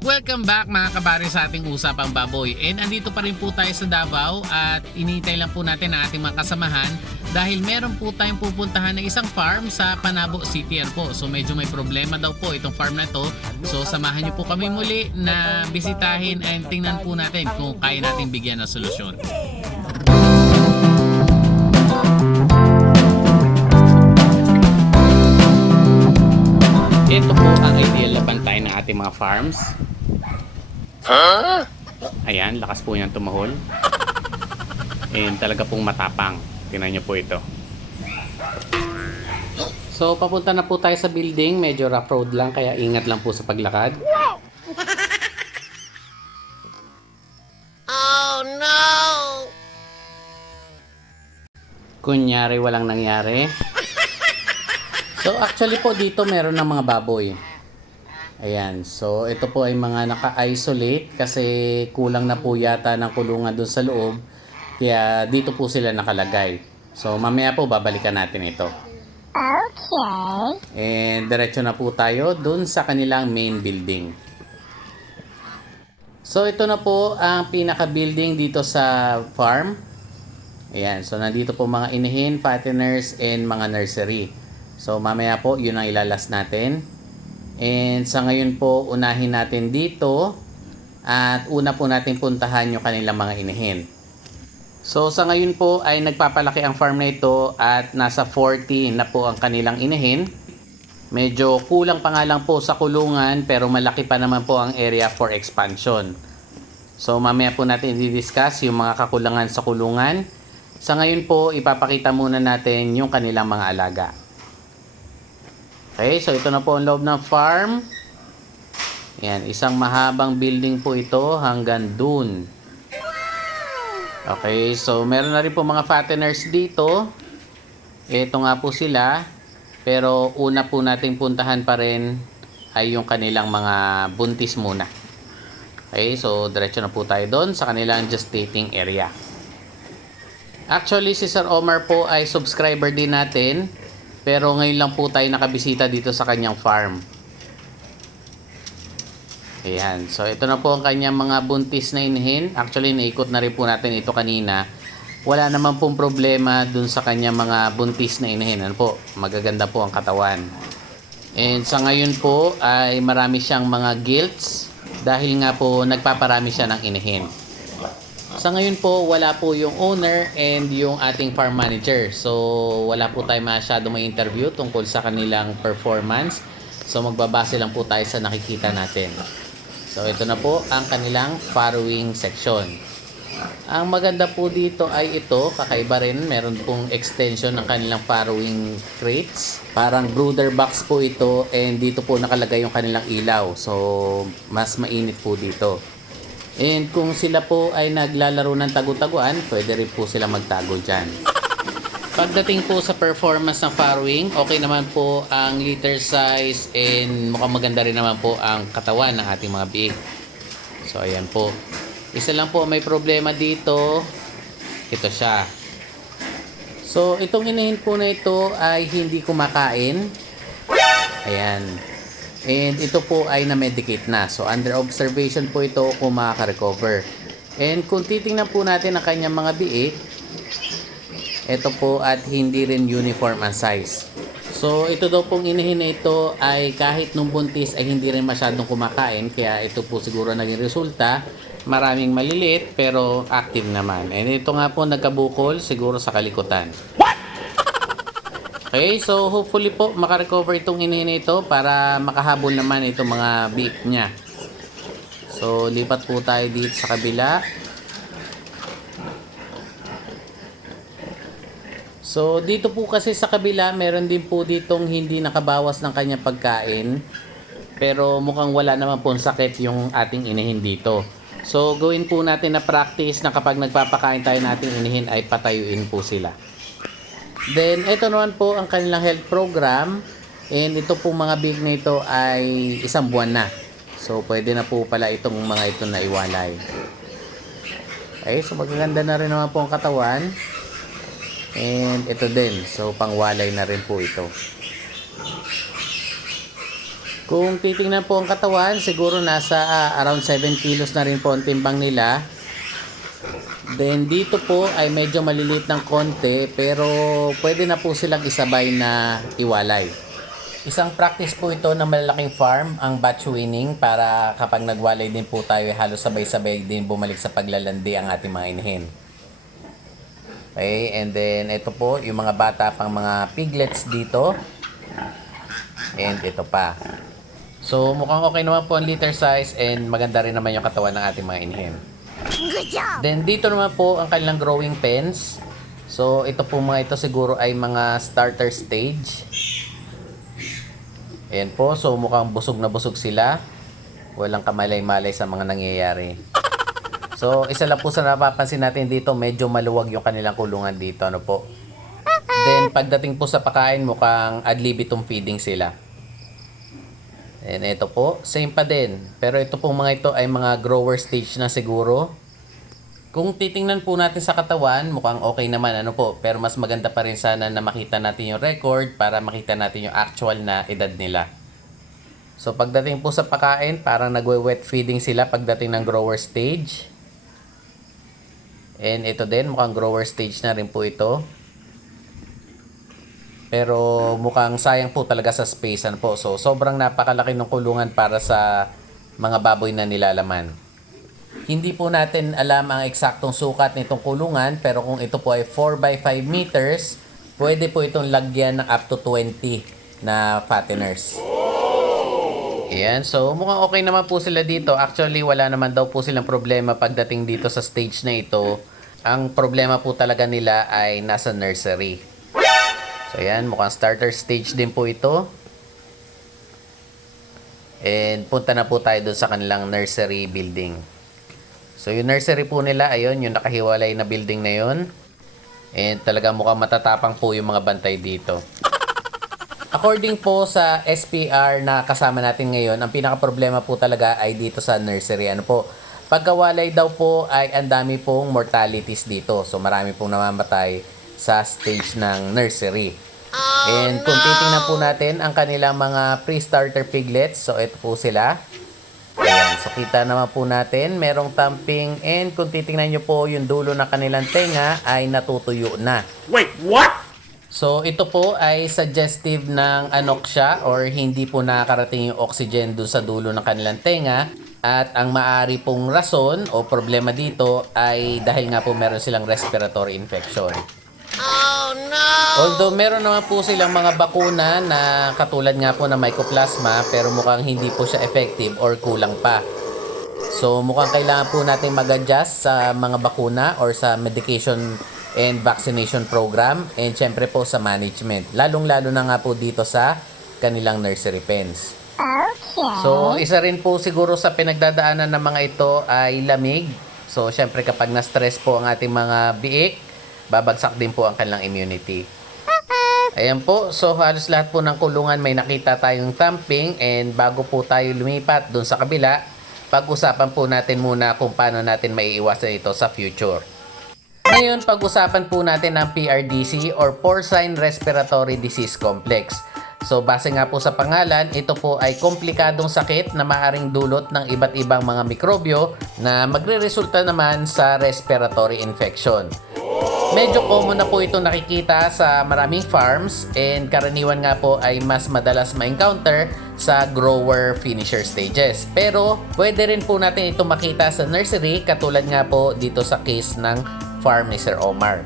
Welcome back mga kabari sa ating usapang baboy. And andito pa rin po tayo sa Davao at inintay lang po natin ang ating mga kasamahan dahil meron po tayong pupuntahan na isang farm sa Panabo City Air po. So medyo may problema daw po itong farm na to. So samahan niyo po kami muli na bisitahin and tingnan po natin kung kaya natin bigyan ng solusyon. Ito po ang ideal na bantay ng ating mga farms. Ayan, lakas po niyang tumahol. And talaga pong matapang. Tingnan niyo po ito. So, papunta na po tayo sa building. Medyo rough road lang, kaya ingat lang po sa paglakad. Oh no! Kunyari walang nangyari. So, actually po dito meron ng mga baboy. Ayan. So, ito po ay mga naka-isolate kasi kulang na po yata ng kulungan doon sa loob. Kaya dito po sila nakalagay. So, mamaya po babalikan natin ito. Okay. And diretso na po tayo doon sa kanilang main building. So ito na po ang pinaka-building dito sa farm. Ayan, so nandito po mga inihin, fatteners, and mga nursery. So mamaya po yun ang ilalas natin. And sa ngayon po unahin natin dito at una po natin puntahan yung kanilang mga inihin. So sa ngayon po ay nagpapalaki ang farm na ito at nasa 40 na po ang kanilang inahin. Medyo kulang pa nga lang po sa kulungan pero malaki pa naman po ang area for expansion. So mamaya po natin i-discuss yung mga kakulangan sa kulungan. Sa ngayon po ipapakita muna natin yung kanilang mga alaga. Okay, so ito na po ang loob ng farm. Yan, isang mahabang building po ito hanggang dun. Okay, so meron na rin po mga fatteners dito. Ito nga po sila. Pero una po nating puntahan pa rin ay yung kanilang mga buntis muna. Okay, so diretso na po tayo doon sa kanilang gestating area. Actually, si Sir Omar po ay subscriber din natin. Pero ngayon lang po tayo nakabisita dito sa kanyang farm. Ayan. So, ito na po ang kanyang mga buntis na inihin. Actually, naikot na rin po natin ito kanina. Wala naman pong problema dun sa kanyang mga buntis na inihin. Ano po? Magaganda po ang katawan. And sa ngayon po ay marami siyang mga gilts dahil nga po nagpaparami siya ng inihin. Sa ngayon po, wala po yung owner and yung ating farm manager. So, wala po tayo masyado may interview tungkol sa kanilang performance. So, magbabase lang po tayo sa nakikita natin. So, ito na po ang kanilang farrowing section. Ang maganda po dito ay ito, kakaiba rin, meron pong extension ng kanilang farrowing crates. Parang brooder box po ito and dito po nakalagay yung kanilang ilaw. So, mas mainit po dito. And kung sila po ay naglalaro ng tagu-taguan, pwede rin po sila magtago dyan. Pagdating po sa performance ng farrowing, okay naman po ang liter size and mukhang maganda rin naman po ang katawan ng ating mga biig. So ayan po. Isa lang po may problema dito. Ito siya. So itong inahin po na ito ay hindi kumakain. Ayan. And ito po ay na-medicate na. So under observation po ito kung makaka-recover. And kung titingnan po natin ang kanyang mga biik, ito po at hindi rin uniform ang size. So ito daw pong inihin na ito ay kahit nung buntis ay hindi rin masyadong kumakain kaya ito po siguro naging resulta. Maraming maliliit pero active naman. And ito nga po nagkabukol siguro sa kalikutan. Okay, so hopefully po makarecover itong inihin na ito para makahabol naman itong mga beak niya. So lipat po tayo dito sa kabila. So, dito po kasi sa kabila, meron din po ditong hindi nakabawas ng kanyang pagkain. Pero mukhang wala naman po sakit yung ating inihin dito. So, gawin po natin na practice na kapag nagpapakain tayo natin inihin ay patayuin po sila. Then, ito naman po ang kanilang health program. And ito po mga big na ito ay isang buwan na. So, pwede na po pala itong mga ito na iwalay. Okay, so magaganda na rin naman po ang katawan. And ito din. So, pangwalay na rin po ito. Kung titingnan po ang katawan, siguro nasa ah, around 7 kilos na rin po ang timbang nila. Then dito po ay medyo maliliit ng konti pero pwede na po silang isabay na iwalay. Isang practice po ito ng malalaking farm, ang batch winning para kapag nagwalay din po tayo halos sabay-sabay din bumalik sa paglalandi ang ating mga inahin. Okay, and then ito po yung mga bata pang mga piglets dito. And ito pa. So mukhang okay naman po ang liter size and maganda rin naman yung katawan ng ating mga inahin. Good job. Then dito naman po ang kanilang growing pens. So ito po mga ito siguro ay mga starter stage. Ayan po, so mukhang busog na busog sila. Walang kamalay-malay sa mga nangyayari. So isa lang po sa napapansin natin dito, medyo maluwag yung kanilang kulungan dito. Ano po? Then pagdating po sa pakain, mukhang ad libitum feeding sila. And ito po, same pa din. Pero ito pong mga ito ay mga grower stage na siguro. Kung titingnan po natin sa katawan, mukhang okay naman ano po. Pero mas maganda pa rin sana na makita natin yung record para makita natin yung actual na edad nila. So pagdating po sa pakain, parang nagwe-wet feeding sila pagdating ng grower stage. And ito din, mukhang grower stage na rin po ito. Pero mukhang sayang po talaga sa space ano po. So sobrang napakalaki ng kulungan para sa mga baboy na nilalaman. Hindi po natin alam ang eksaktong sukat nitong kulungan pero kung ito po ay 4 by 5 meters, pwede po itong lagyan ng up to 20 na fatteners. Ayan, so mukhang okay naman po sila dito. Actually, wala naman daw po silang problema pagdating dito sa stage na ito. Ang problema po talaga nila ay nasa nursery. So ayan, mukhang starter stage din po ito. And punta na po tayo dun sa kanilang nursery building. So yung nursery po nila, ayun, yung nakahiwalay na building na yun. And talaga mukhang matatapang po yung mga bantay dito. According po sa SPR na kasama natin ngayon, ang pinaka-problema po talaga ay dito sa nursery. Ano po? Pagkawalay daw po ay ang dami pong mortalities dito. So marami pong namamatay sa stage ng nursery. And kung titingnan po natin ang kanilang mga pre-starter piglets, so ito po sila. Ayan, so kita naman po natin, merong tamping and kung titingnan nyo po yung dulo ng kanilang tenga ay natutuyo na. Wait, what? So ito po ay suggestive ng anoxia or hindi po nakakarating yung oxygen dun sa dulo ng kanilang tenga. At ang maari pong rason o problema dito ay dahil nga po meron silang respiratory infection. Oh no. Although meron naman po silang mga bakuna na katulad nga po ng mycoplasma pero mukhang hindi po siya effective or kulang pa. So mukhang kailangan po natin mag-adjust sa mga bakuna or sa medication and vaccination program and syempre po sa management. Lalong-lalo na nga po dito sa kanilang nursery pens. Okay. So, isa rin po siguro sa pinagdadaanan ng mga ito ay lamig. So, syempre kapag na-stress po ang ating mga biik, babagsak din po ang kanilang immunity. Ayan po, so halos lahat po ng kulungan may nakita tayong tamping and bago po tayo lumipat dun sa kabila, pag-usapan po natin muna kung paano natin maiiwasan ito sa future. Ngayon, pag-usapan po natin ang PRDC or Porcine Respiratory Disease Complex. So, base nga po sa pangalan, ito po ay komplikadong sakit na maaring dulot ng iba't ibang mga mikrobyo na magre-resulta naman sa respiratory infection. Medyo common na po ito nakikita sa maraming farms and karaniwan nga po ay mas madalas ma-encounter sa grower finisher stages. Pero pwede rin po natin ito makita sa nursery katulad nga po dito sa case ng farm ni Sir Omar.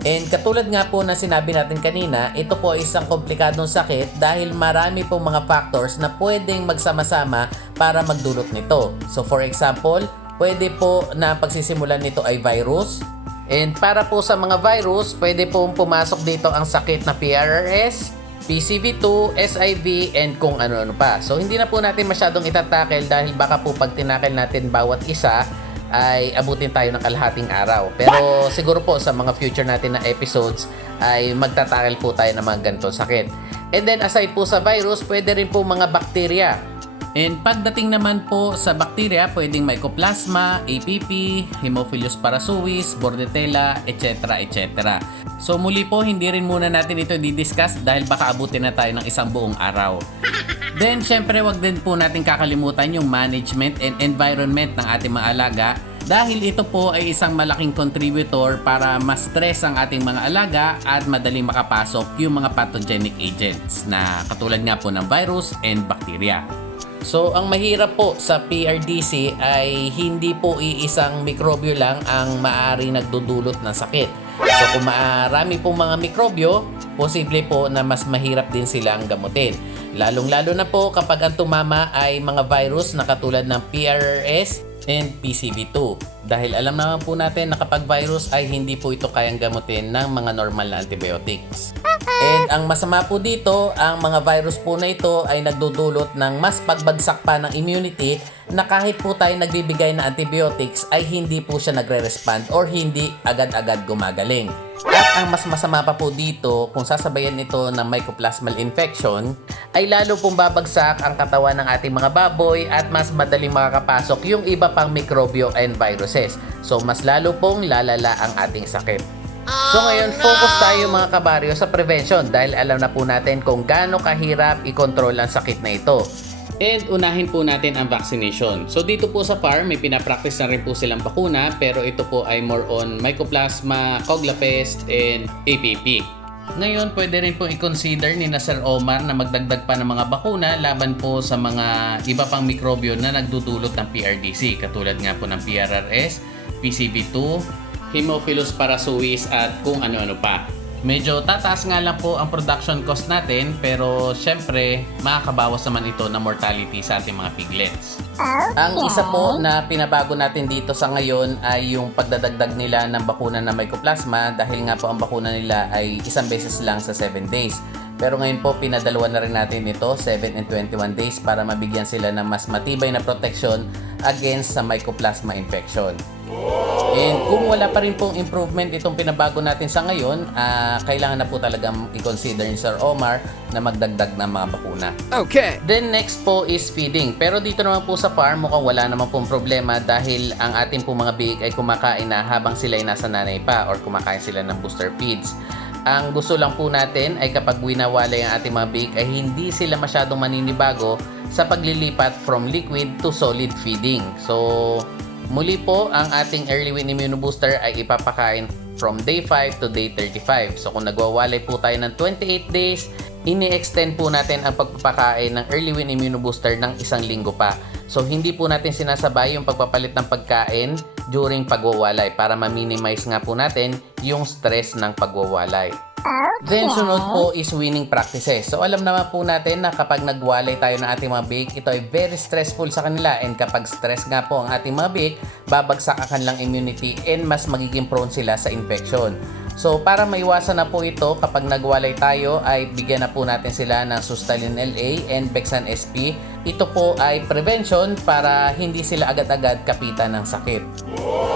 And katulad nga po na sinabi natin kanina, ito po ay isang komplikadong sakit dahil marami pong mga factors na pwedeng magsama-sama para magdulot nito. So for example, pwede po na pagsisimulan nito ay virus. And para po sa mga virus, pwede pong pumasok dito ang sakit na PRRS, PCV2, SIV, and kung ano-ano pa. So hindi na po natin masyadong itatakel dahil baka po pag tinakel natin bawat isa, ay abutin tayo ng kalahating araw. Pero siguro po sa mga future natin na episodes ay magtatakel po tayo ng mga ganitong sakit. And then aside po sa virus, pwede rin po mga bakterya. And pagdating naman po sa bakterya, pwedeng Mycoplasma, APP, Haemophilus parasuis, Bordetella, etc. etc. So muli po, hindi rin muna natin ito didiscuss dahil baka abutin na tayo ng isang buong araw. Then, syempre, wag din po natin kakalimutan yung management and environment ng ating mga alaga dahil ito po ay isang malaking contributor para ma-stress ang ating mga alaga at madaling makapasok yung mga pathogenic agents na katulad nga po ng virus and bacteria. So, ang mahirap po sa PRDC ay hindi po iisang mikrobyo lang ang maaari nagdudulot ng sakit. So, kung marami pong mga mikrobyo, posible po na mas mahirap din silang gamutin. Lalong-lalo na po kapag ang tumama ay mga virus na katulad ng PRRS and PCV2. Dahil alam naman po natin na kapag virus ay hindi po ito kayang gamutin ng mga normal na antibiotics. Ang masama po dito, ang mga virus po na ito ay nagdudulot ng mas pagbagsak pa ng immunity na kahit po tayo nagbibigay ng antibiotics ay hindi po siya nagre-respond or hindi agad-agad gumagaling. At ang mas masama pa po dito, kung sasabayan ito ng mycoplasmal infection, ay lalo pong babagsak ang katawan ng ating mga baboy at mas madaling makakapasok yung iba pang mikrobyo and viruses. So mas lalo pong lalala ang ating sakit. So ngayon, focus tayo mga kabaryo sa prevention dahil alam na po natin kung gaano kahirap i-control ang sakit na ito. And unahin po natin ang vaccination. So dito po sa farm, may pinapractice na rin po silang bakuna pero ito po ay more on Mycoplasma, Coglapest, and APP. Ngayon, pwede rin po i-consider ni na Sir Omar na magdagdag pa ng mga bakuna laban po sa mga iba pang mikrobyo na nagdudulot ng PRDC katulad nga po ng PRRS, PCV2, Haemophilus parasuis at kung ano-ano pa. Medyo tataas nga lang po ang production cost natin pero syempre makakabawas naman ito ng mortality sa ating mga piglets. Ang isa po na pinabago natin dito sa ngayon ay yung pagdadagdag nila ng bakuna ng Mycoplasma dahil nga po ang bakuna nila ay isang beses lang sa 7 days. Pero ngayon po pinadalawa na rin natin ito 7 and 21 days para mabigyan sila ng mas matibay na protection against sa Mycoplasma infection. And kung wala pa rin pong improvement itong pinabago natin sa ngayon, ah, kailangan na po talagang i-consider ni Sir Omar na magdagdag ng mga bakuna. Okay. Then next po is feeding. Pero dito naman po sa farm mukhang wala naman pong problema dahil ang ating po mga biik ay kumakain na habang sila ay nasa nanay pa or kumakain sila ng booster feeds. Ang gusto lang po natin ay kapag winawalay ang ating mga biik ay hindi sila masyadong maninibago sa paglilipat from liquid to solid feeding. So Muli po, ang ating Early Win Immunobooster ay ipapakain from day 5 to day 35. So kung nagwawalay po tayo ng 28 days, ini-extend po natin ang pagpapakain ng Early Win Immunobooster ng isang linggo pa. So hindi po natin sinasabay yung pagpapalit ng pagkain during pagwawalay para ma-minimize nga po natin yung stress ng pagwawalay. Then sunod po is winning practices. So alam naman po natin na kapag nagwalay tayo ng ating mga bake, ito ay very stressful sa kanila and kapag stress nga po ang ating mga bake, babagsak ang kanilang immunity and mas magiging prone sila sa infection. So para maiwasan na po ito kapag nagwalay tayo ay bigyan na po natin sila ng Sustalin LA and Bexan SP. Ito po ay prevention para hindi sila agad-agad kapitan ng sakit.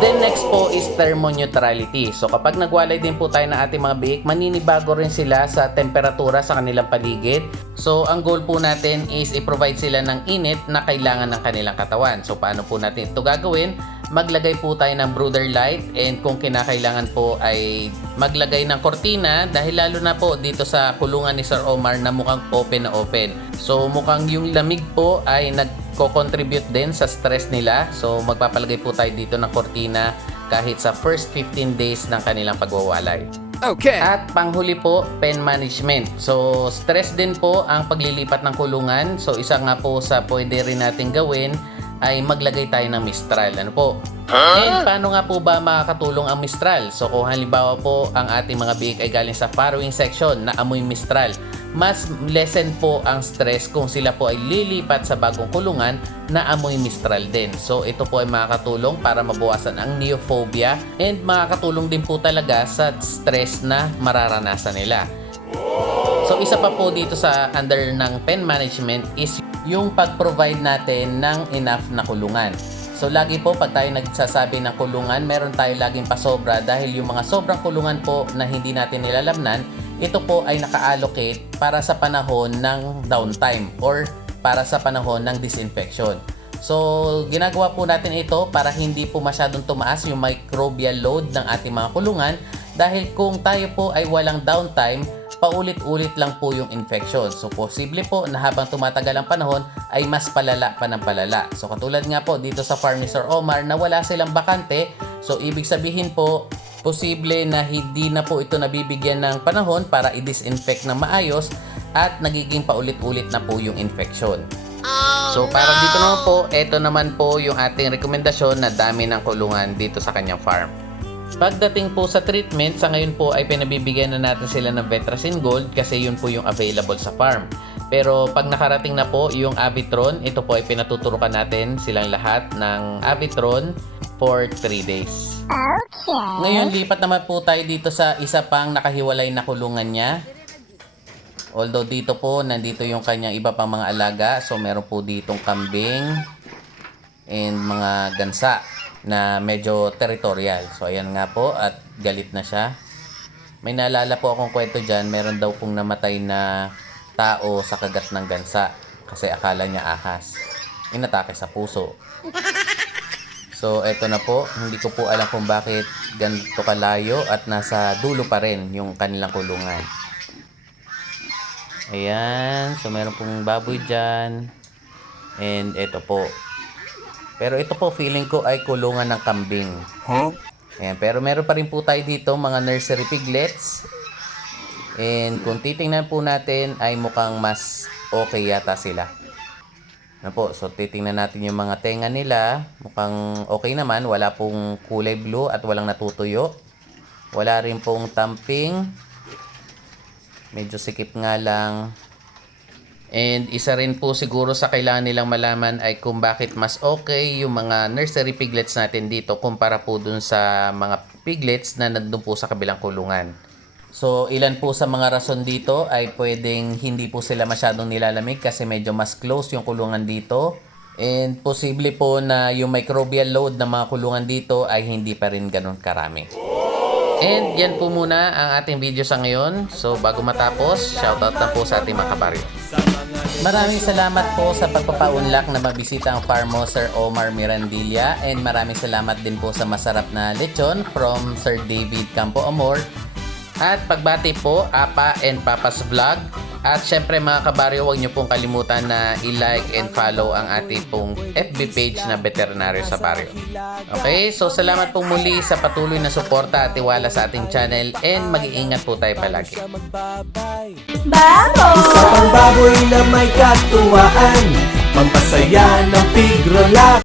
Then next po is thermoneutrality. So kapag nagwalay din po tayo ng ating mga bake, maninibago rin sila sa temperatura sa kanilang paligid. So ang goal po natin is i-provide sila ng init na kailangan ng kanilang katawan. So paano po natin ito gagawin? Maglagay po tayo ng brooder light and kung kinakailangan po ay maglagay ng kortina dahil lalo na po dito sa kulungan ni Sir Omar na mukhang open na open. So mukhang yung lamig po ay nagko-contribute din sa stress nila. So magpapalagay po tayo dito ng kortina kahit sa first 15 days ng kanilang pagwawalay. Okay. At panghuli po, pen management. So, stress din po ang paglilipat ng kulungan. So, isa nga po sa pwede rin natin gawin ay maglagay tayo ng Mistral. Ano po? And paano nga po ba makakatulong ang Mistral? So, kung halimbawa po ang ating mga biik ay galing sa farrowing section na amoy Mistral, mas lessen po ang stress kung sila po ay lilipat sa bagong kulungan na amoy Mistral din. So ito po ay makakatulong para mabawasan ang neophobia and makakatulong din po talaga sa stress na mararanasan nila. So isa pa po dito sa under ng pen management is yung pag-provide natin ng enough na kulungan. So lagi po pag tayo nagsasabi ng kulungan, meron tayo laging pasobra dahil yung mga sobrang kulungan po na hindi natin nilalamnan, ito po ay naka-allocate para sa panahon ng downtime or para sa panahon ng disinfection. So, ginagawa po natin ito para hindi po masyadong tumaas yung microbial load ng ating mga kulungan dahil kung tayo po ay walang downtime, paulit-ulit lang po yung infection. So, posible po na habang tumatagal ang panahon ay mas palala pa ng palala. So, katulad nga po dito sa farm ni Sir Omar na wala silang bakante. So, ibig sabihin po, posible na hindi na po ito nabibigyan ng panahon para i-disinfect ng maayos at nagiging paulit-ulit na po yung infection. So para dito naman po, ito naman po yung ating rekomendasyon na dami ng kulungan dito sa kanyang farm. Pagdating po sa treatment, sa ngayon po ay pinabibigyan na natin sila ng Vetracin Gold kasi yun po yung available sa farm. Pero pag nakarating na po yung Avitron, ito po ay pinatuturukan natin silang lahat ng Avitron for 3 days. Ngayon, lipat naman po tayo dito sa isa pang nakahiwalay na kulungan niya. Although dito po, nandito yung kanyang iba pang mga alaga. So, meron po ditong kambing and mga gansa na medyo territorial. So, ayan nga po at galit na siya. May naalala po akong kwento dyan. Meron daw pong namatay na tao sa kagat ng gansa kasi akala niya ahas. Inatake sa puso. So, eto na po. Hindi ko po alam kung bakit ganito kalayo at nasa dulo pa rin yung kanilang kulungan. Ayan. So, meron pong baboy dyan. And eto po. Pero ito po, feeling ko ay kulungan ng kambing. Ayan. Pero meron pa rin po tayo dito mga nursery piglets. And kung titingnan po natin ay mukhang mas okay yata sila. Ano po, so titingnan natin yung mga tenga nila. Mukhang okay naman. Wala pong kulay blue at walang natutuyo. Wala rin pong tamping. Medyo sikip nga lang. And isa rin po siguro sa kailangan nilang malaman ay kung bakit mas okay yung mga nursery piglets natin dito kumpara po dun sa mga piglets na nandun po sa kabilang kulungan. So, ilan po sa mga rason dito ay pwedeng hindi po sila masyadong nilalamig kasi medyo mas close yung kulungan dito. And posible po na yung microbial load ng mga kulungan dito ay hindi pa rin ganun karami. And yan po muna ang ating video sa ngayon. So, bago matapos, shoutout na po sa ating mga kabaryo. Maraming salamat po sa pagpapaunlak na mabisita ang farm mo Sir Omar Mirandilla and maraming salamat din po sa masarap na lechon from Sir David Campo Amor at pagbati po, Apa and Papa's Vlog. At syempre mga kabaryo, huwag niyo pong kalimutan na i-like and follow ang ating pong FB page na Veterinaryo sa Baryo. Okay, so salamat pong muli sa patuloy na suporta at tiwala sa ating channel and mag-iingat po tayo palagi. Isa pang baboy na may katuwaan Pampasaya ng pigrolak